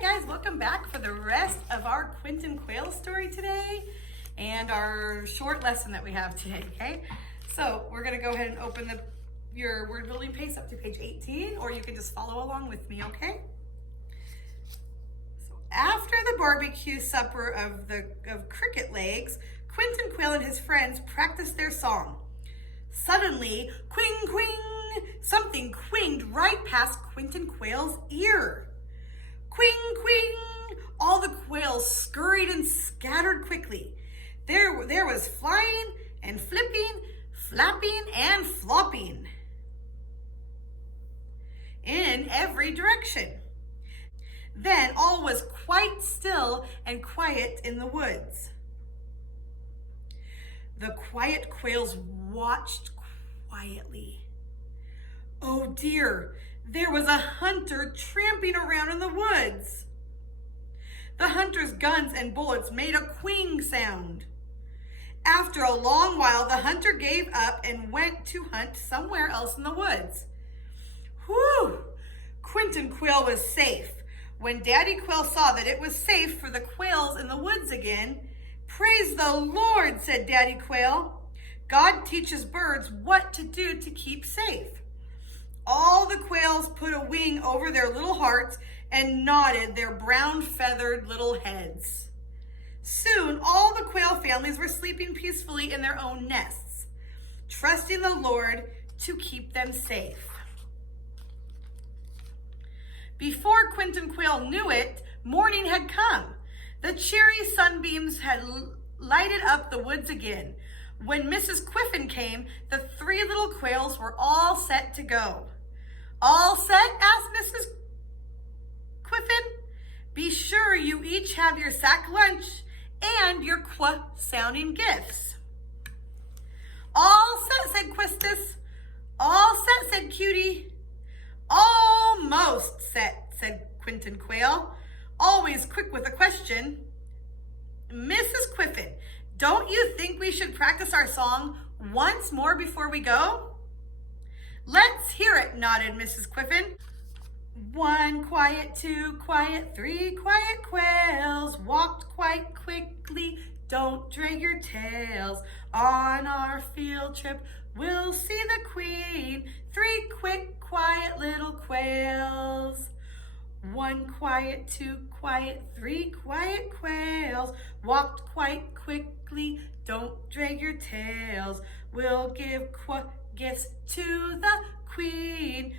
right, guys, welcome back for the rest of our quinton quail story today and our short lesson that we have today, okay? So we're gonna go ahead and open your word building pace up to page 18, or you can just follow along with me, okay? So after the barbecue supper of cricket legs, Quinton Quail and his friends practiced their song. Suddenly, quing, quing, something quinged right past Quinton Quail's ear. Quing, quing, all the quails scurried and scattered quickly. There was flying and flipping, flapping and flopping in every direction. Then all was quite still and quiet in the woods. The quiet quails watched quietly. Oh dear, there was a hunter tramping around in the woods. The hunter's guns and bullets made a quing sound. After a long while, the hunter gave up and went to hunt somewhere else in the woods. Whew! Quinton Quail was safe. When Daddy Quail saw that it was safe for the quails in the woods again, "Praise the Lord," said Daddy Quail. "God teaches birds what to do to keep safe." All the quails put a wing over their little hearts and nodded their brown feathered little heads. Soon all the quail families were sleeping peacefully in their own nests, trusting the Lord to keep them safe. Before Quinton Quail knew it, morning had come. The cheery sunbeams had lighted up the woods again. When Mrs. Quiffin came, the three little quails were all set to go. "All set?" asked Mrs. Quiffin. "Be sure you each have your sack lunch and your sounding gifts." "All set," said Quistis. "All set," said Cutie. "Almost set," said Quinton Quail, always quick with a question. "Mrs. Quiffin, don't you think we should practice our song once more before we go?" "Let's hear it," nodded Mrs. Quiffin. "One quiet, two quiet, three quiet quails walked quite quickly. Don't drag your tails. On our field trip, we'll see the queen. Three quick, quiet little quails. One quiet, two quiet, three quiet quails walked quite quickly. Don't drag your tails. We'll give gifts to the queen.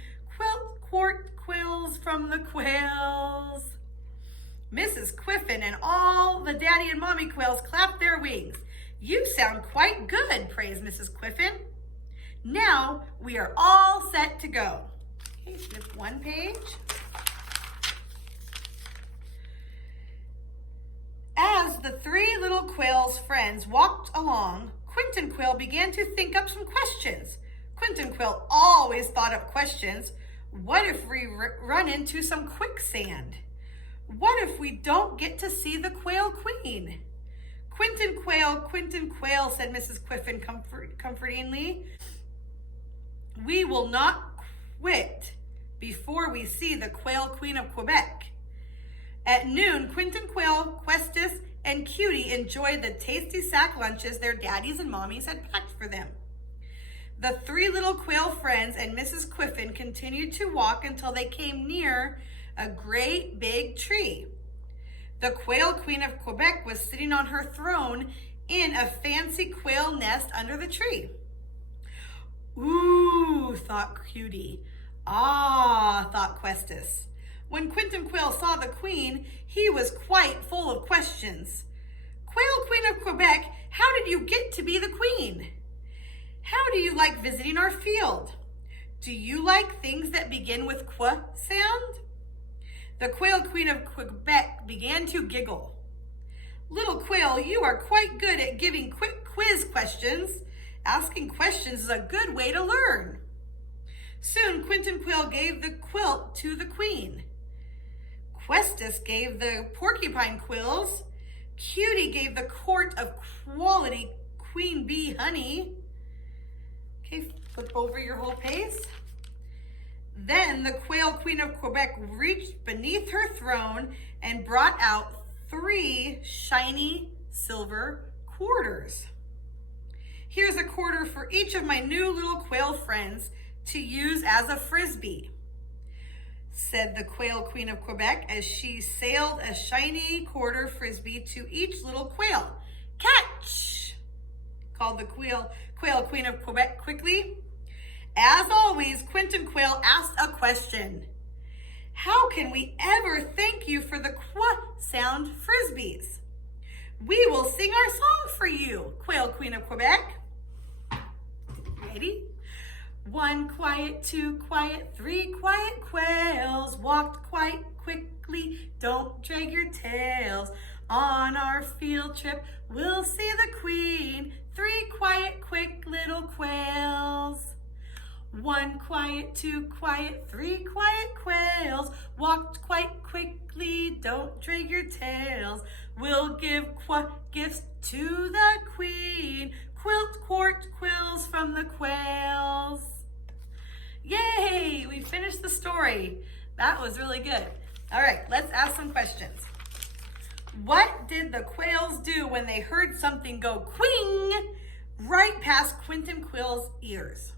Quart quills from the quails." Mrs. Quiffin and all the daddy and mommy quails clapped their wings. "You sound quite good," praised Mrs. Quiffin. "Now we are all set to go." Okay, flip one page. As the three little quails' friends walked along, Quinton Quail began to think up some questions. Quinton Quail always thought up questions. What if we run into some quicksand? What if we don't get to see the quail queen? Quinton Quail," said Mrs. Quiffin comfortingly. "We will not quit before we see the quail queen of Quebec." At noon, Quinton Quail, Questus, and Cutie enjoyed the tasty sack lunches their daddies and mommies had packed for them. The three little quail friends and Mrs. Quiffin continued to walk until they came near a great big tree. The quail queen of Quebec was sitting on her throne in a fancy quail nest under the tree. "Ooh," thought Cutie. "Ah," thought Questus. When Quinton Quail saw the queen, he was quite full of questions. "Quail queen of Quebec, how did you get to be the queen? How do you like visiting our field? Do you like things that begin with qu sound?" The quail queen of Quebec began to giggle. "Little quail, you are quite good at giving quick quiz questions. Asking questions is a good way to learn." Soon Quinton Quail gave the quilt to the queen. Questus gave the porcupine quills. Cutie gave the quart of quality queen bee honey. Okay, flip over your whole page. Then the Quail Queen of Quebec reached beneath her throne and brought out 3 shiny silver quarters. Here's a quarter for each of my new little quail friends to use as a frisbee, said the Quail Queen of Quebec as she sailed a shiny quarter frisbee to each little quail. Catch, called the Quail Queen of Quebec quickly. As always, Quinton Quail asked a question. How can we ever thank you for the sound frisbees? We will sing our song for you, Quail Queen of Quebec. Ready? 1 quiet, 2 quiet, 3 quiet quails walked quite quickly. Don't drag your tails. On our field trip, we'll see the queen. 3 quiet, quick little quails. 1 quiet, 2 quiet, 3 quiet quails walked quite quickly. Don't drag your tails. We'll give gifts to the queen. Quart quills from the quails. Yay! We finished the story. That was really good. All right, let's ask some questions. What did the quails do when they heard something go quing right past Quinton Quail's ears?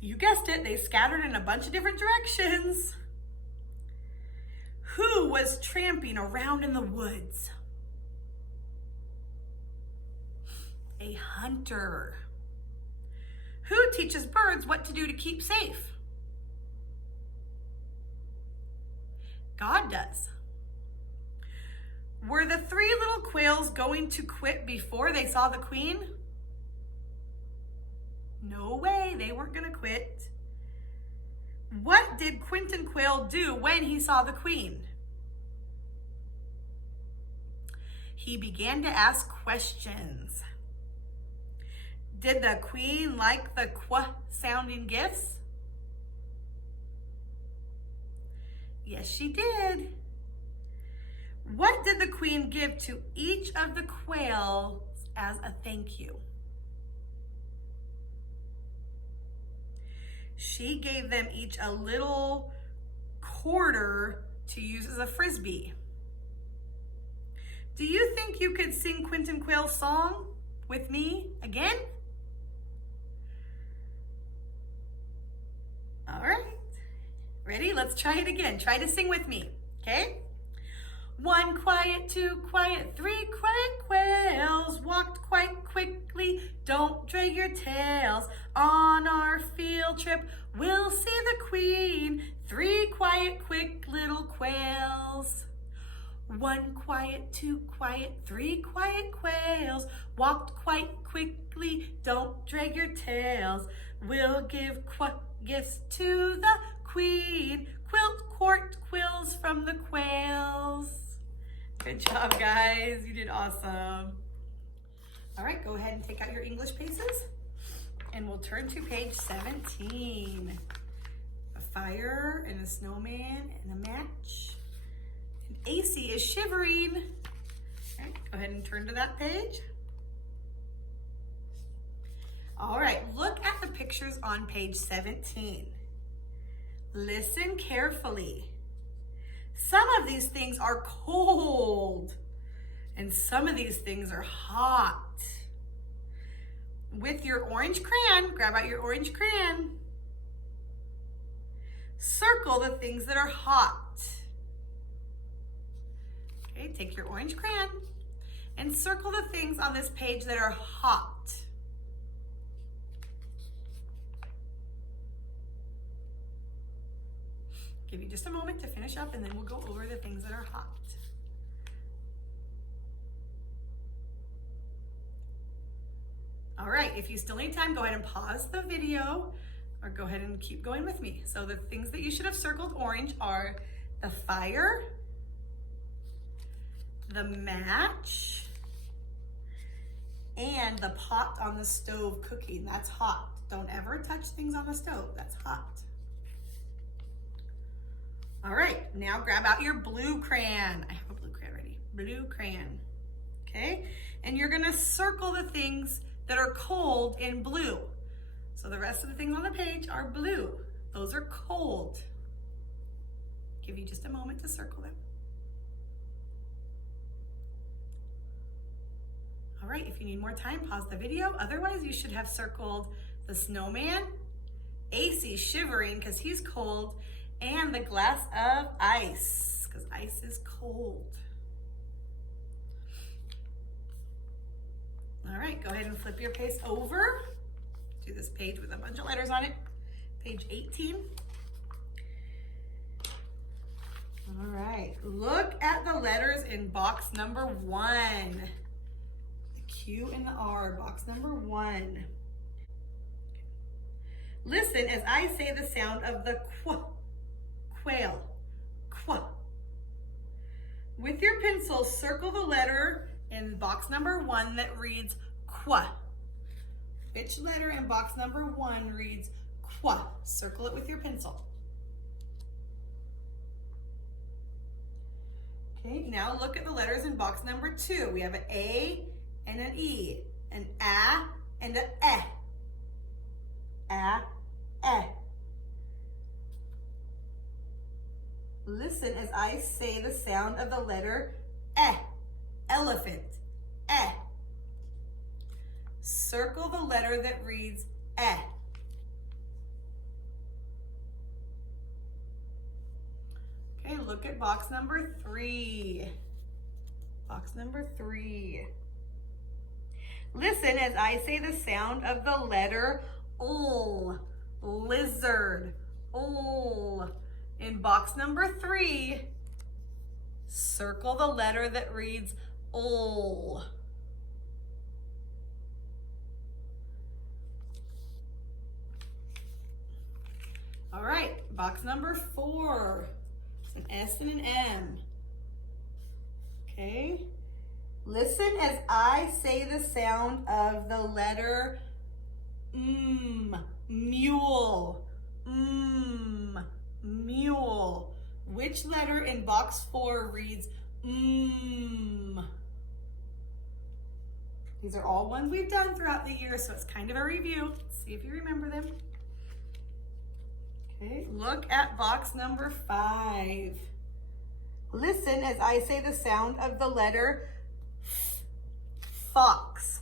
You guessed it, they scattered in a bunch of different directions. Who was tramping around in the woods? A hunter. Who teaches birds what to do to keep safe? God does. Were the 3 little quails going to quit before they saw the queen? No way, they weren't going to quit. What did Quinton Quail do when he saw the queen? He began to ask questions. Did the queen like the sounding gifts? Yes, she did. What did the queen give to each of the quails as a thank you? She gave them each a little quarter to use as a frisbee. Do you think you could sing Quinton Quail's song with me again? All right. Ready? Let's try it again. Try to sing with me, okay? 1 quiet, 2 quiet, 3 quiet quails walked quite quickly. Don't drag your tails. On our field trip, we'll see the queen. 3 quiet, quick little quails. 1 quiet, 2 quiet, 3 quiet quails walked quite quickly. Don't drag your tails. We'll give gifts to the queen. Quart quills from the quails. Good job, guys. You did awesome. All right, go ahead and take out your English paces and we'll turn to page 17. A fire and a snowman and a match. And AC is shivering. All right, go ahead and turn to that page. All right, look at the pictures on page 17. Listen carefully. Some of these things are cold and some of these things are hot. With your orange crayon, grab out your orange crayon. Circle the things that are hot. Okay, take your orange crayon and circle the things on this page that are hot. Give you just a moment to finish up and then we'll go over the things that are hot. All right, if you still need time, go ahead and pause the video or go ahead and keep going with me. So the things that you should have circled orange are the fire, the match, and the pot on the stove cooking. That's hot. Don't ever touch things on the stove. That's hot. All right, now grab out your blue crayon. I have a blue crayon ready. Blue crayon, okay? And you're gonna circle the things that are cold in blue. So the rest of the things on the page are blue. Those are cold. Give you just a moment to circle them. All right, if you need more time, pause the video. Otherwise, you should have circled the snowman, AC shivering because he's cold, and the glass of ice because ice is cold. All right, go ahead and flip your page over to this page with a bunch of letters on it, page 18. All right, look at the letters in box number 1. The Q and the R, box number 1. Listen as I say the sound of the quail, qu. With your pencil, circle the letter in box number 1 that reads qu. Which letter in box number 1 reads qu? Circle it with your pencil. Okay, now look at the letters in box number 2. We have an A and an E, an A and an E. A, E. Listen as I say the sound of the letter E. Elephant, E. Circle the letter that reads E. Okay, look at box number 3. Box number 3. Listen as I say the sound of the letter L. Lizard, L. In box number 3, circle the letter that reads L. All right, box number 4. It's an S and an M. Okay. Listen as I say the sound of the letter mule. Mule. Which letter in box 4 reads These are all ones we've done throughout the year, so it's kind of a review. Let's see if you remember them. Okay, look at box number 5. Listen as I say the sound of the letter fox.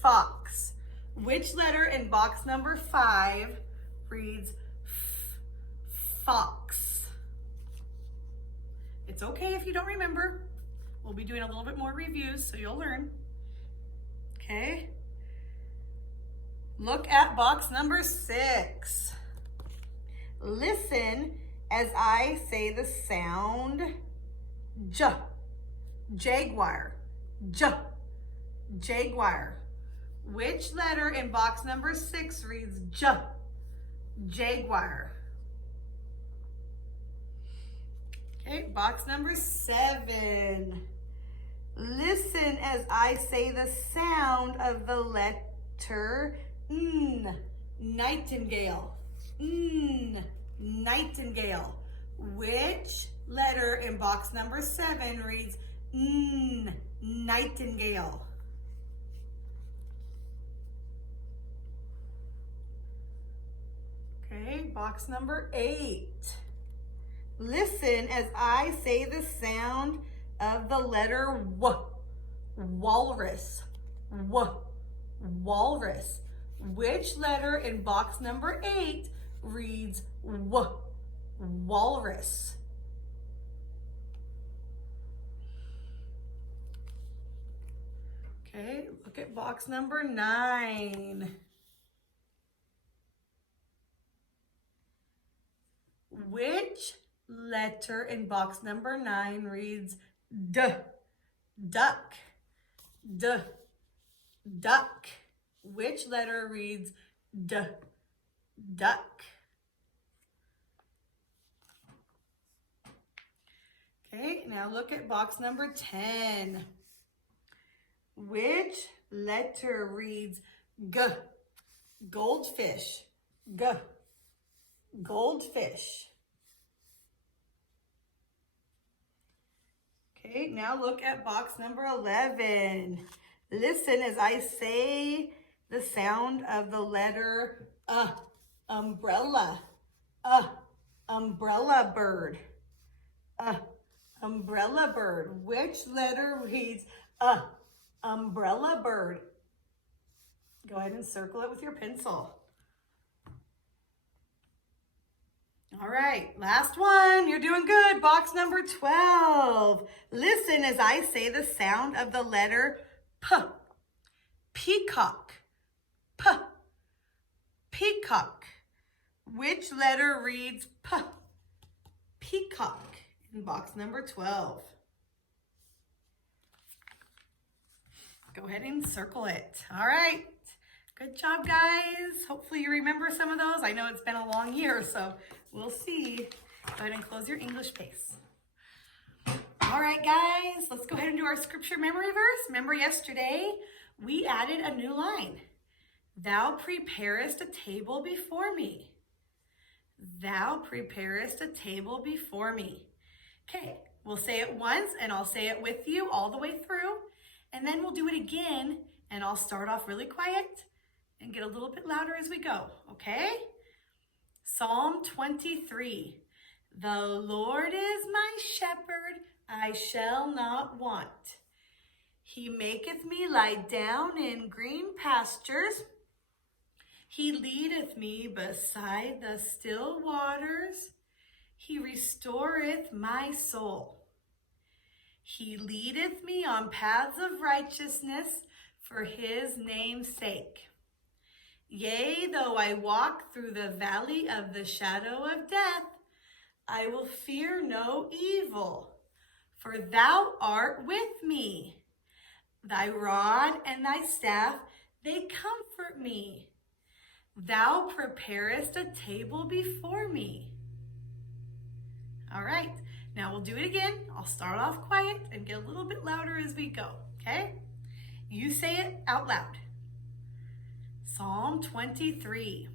Fox. Which letter in box number 5 reads fox? It's okay if you don't remember. We'll be doing a little bit more reviews, so you'll learn. Okay. Look at box number 6. Listen as I say the sound J. Jaguar. J. Jaguar. Which letter in box number 6 reads J? Jaguar. Okay, box number 7. Listen as I say the sound of the letter N. Nightingale. N. Nightingale. Which letter in box number 7 reads N. Nightingale? Okay, box number 8. Listen as I say the sound of the letter W. Walrus. W. Walrus. Which letter in box number 8 reads W? Walrus. Okay, look at box number 9. Which letter in box number 9 reads D? Duck. D. Duck. Which letter reads D? Duck. Okay, now look at box number 10. Which letter reads G? Goldfish. G. Goldfish. Okay, now look at box number 11. Listen as I say the sound of the letter umbrella. Umbrella bird. Umbrella bird. Which letter reads umbrella bird? Go ahead and circle it with your pencil. All right, last one. You're doing good. Box number 12. Listen as I say the sound of the letter P. Peacock. P. Peacock. Which letter reads P? Peacock in box number 12. Go ahead and circle it. All right. Good job, guys. Hopefully you remember some of those. I know it's been a long year, so we'll see. Go ahead and close your English pace. All right, guys, let's go ahead and do our scripture memory verse. Remember yesterday, we added a new line. Thou preparest a table before me. Thou preparest a table before me. Okay, we'll say it once, and I'll say it with you all the way through, and then we'll do it again, and I'll start off really quiet and get a little bit louder as we go, okay? Psalm 23. The Lord is my shepherd, I shall not want. He maketh me lie down in green pastures. He leadeth me beside the still waters. He restoreth my soul. He leadeth me on paths of righteousness for his name's sake. Yea, though I walk through the valley of the shadow of death, I will fear no evil, for thou art with me. Thy rod and thy staff, they comfort me. Thou preparest a table before me. All right, now we'll do it again. I'll start off quiet and get a little bit louder as we go, okay? You say it out loud. Psalm 23.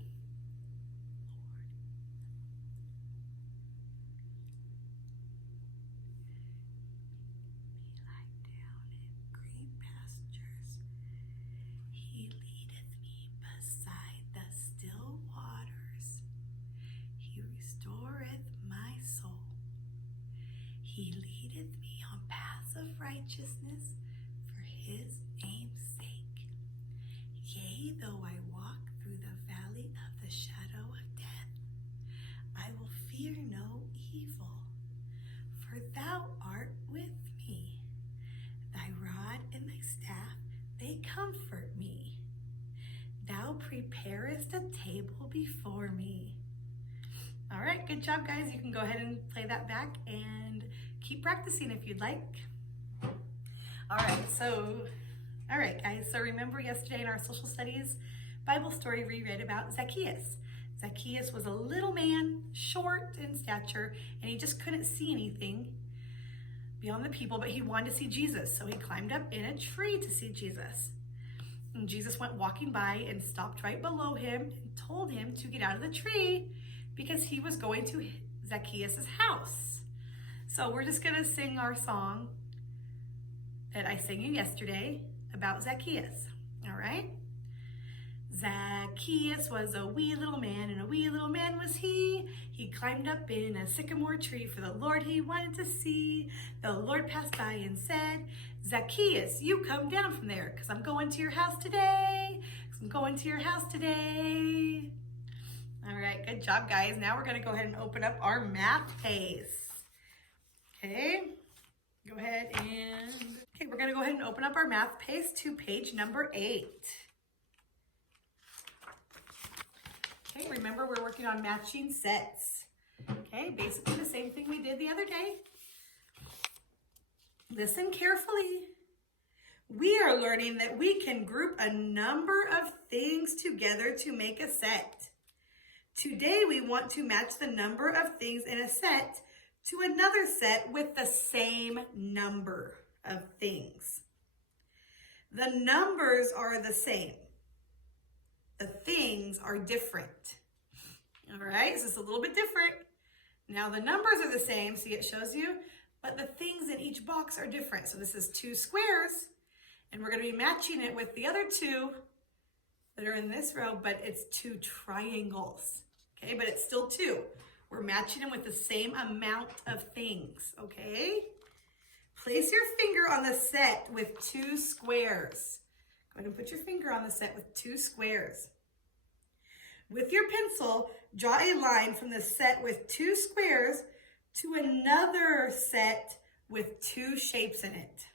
He leadeth me on paths of righteousness for his name's sake. Yea, though I walk through the valley of the shadow of death, I will fear no evil, for thou art with me. Thy rod and thy staff, they comfort me. Thou preparest a table before me. All right, good job, guys. You can go ahead and play that back and keep practicing if you'd like. All right, guys. So remember yesterday in our social studies Bible story we read about Zacchaeus. Zacchaeus was a little man, short in stature, and he just couldn't see anything beyond the people, but he wanted to see Jesus. So he climbed up in a tree to see Jesus. And Jesus went walking by and stopped right below him and told him to get out of the tree because he was going to Zacchaeus' house. So we're just going to sing our song that I sang you yesterday about Zacchaeus. All right? Zacchaeus was a wee little man, and a wee little man was he. He climbed up in a sycamore tree for the Lord he wanted to see. The Lord passed by and said, Zacchaeus, you come down from there, because I'm going to your house today. I'm going to your house today. All right, good job, guys. Now we're going to go ahead and open up our math pace. Okay, go ahead and... Okay, we're going to go ahead and open up our math pace to page number 8. Okay, remember we're working on matching sets. Okay, basically the same thing we did the other day. Listen carefully. We are learning that we can group a number of things together to make a set. Today we want to match the number of things in a set to another set with the same number of things. The numbers are the same. The things are different. All right, so it's a little bit different. Now the numbers are the same, see it shows you, but the things in each box are different. So this is 2 squares, and we're going to be matching it with the other 2 that are in this row, but it's 2 triangles. Okay, but it's still 2. We're matching them with the same amount of things, okay? Place your finger on the set with 2 squares. Go ahead and put your finger on the set with 2 squares. With your pencil, draw a line from the set with 2 squares to another set with 2 shapes in it.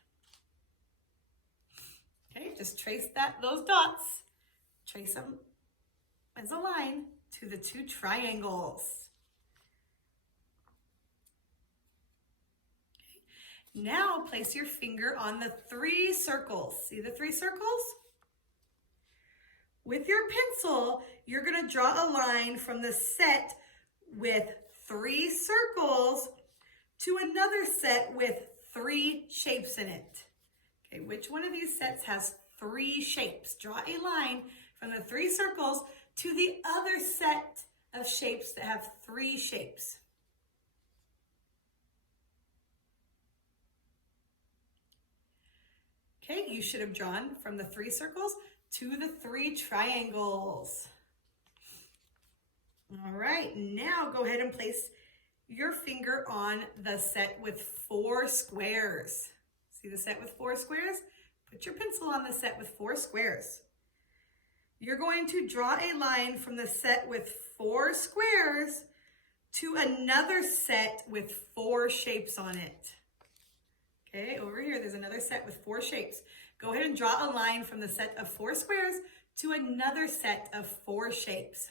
Okay, just trace those dots. Trace them as a line to the 2 triangles. Okay. Now place your finger on the 3 circles. See the 3 circles? With your pencil, you're going to draw a line from the set with 3 circles to another set with 3 shapes in it. Okay, which one of these sets has 3 shapes? Draw a line from the 3 circles to the other set of shapes that have 3 shapes. Okay, you should have drawn from the 3 circles to the 3 triangles. All right, now go ahead and place your finger on the set with 4 squares. See the set with 4 squares? Put your pencil on the set with 4 squares. You're going to draw a line from the set with 4 squares to another set with 4 shapes on it. Okay, over here, there's another set with 4 shapes. Go ahead and draw a line from the set of 4 squares to another set of 4 shapes.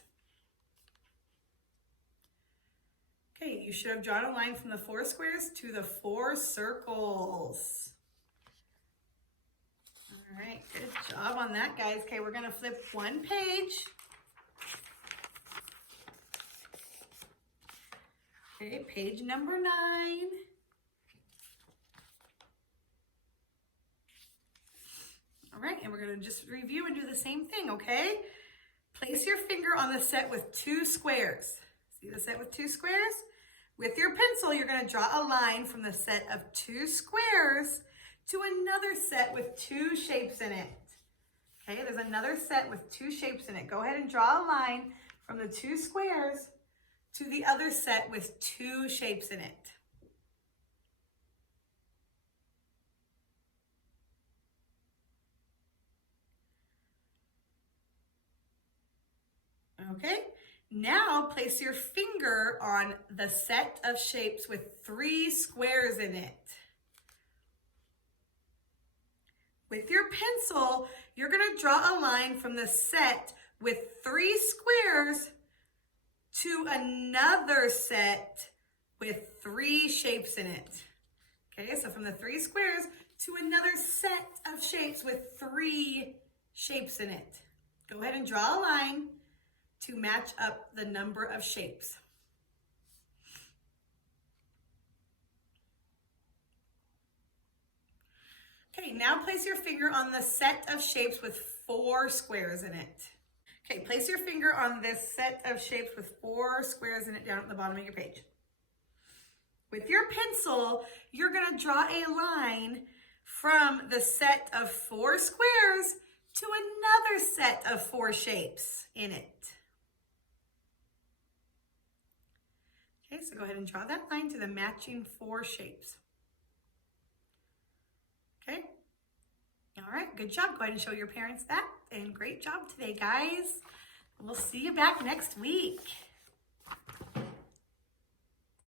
Okay, you should have drawn a line from the 4 squares to the 4 circles. All right, good job on that, guys. Okay, we're gonna flip one page. Okay, page number 9. All right, and we're gonna just review and do the same thing, okay? Place your finger on the set with 2 squares. See the set with 2 squares? With your pencil, you're gonna draw a line from the set of 2 squares to another set with 2 shapes in it. Okay, there's another set with 2 shapes in it. Go ahead and draw a line from the 2 squares to the other set with 2 shapes in it. Okay, now place your finger on the set of shapes with 3 squares in it. With your pencil, you're going to draw a line from the set with 3 squares to another set with 3 shapes in it. Okay, so from the 3 squares to another set of shapes with 3 shapes in it. Go ahead and draw a line to match up the number of shapes. Okay, now place your finger on the set of shapes with 4 squares in it. Okay, place your finger on this set of shapes with 4 squares in it down at the bottom of your page. With your pencil, you're going to draw a line from the set of 4 squares to another set of 4 shapes in it. Okay, so go ahead and draw that line to the matching 4 shapes. Okay, all right, good job. Go ahead and show your parents that. And great job today, guys. We'll see you back next week.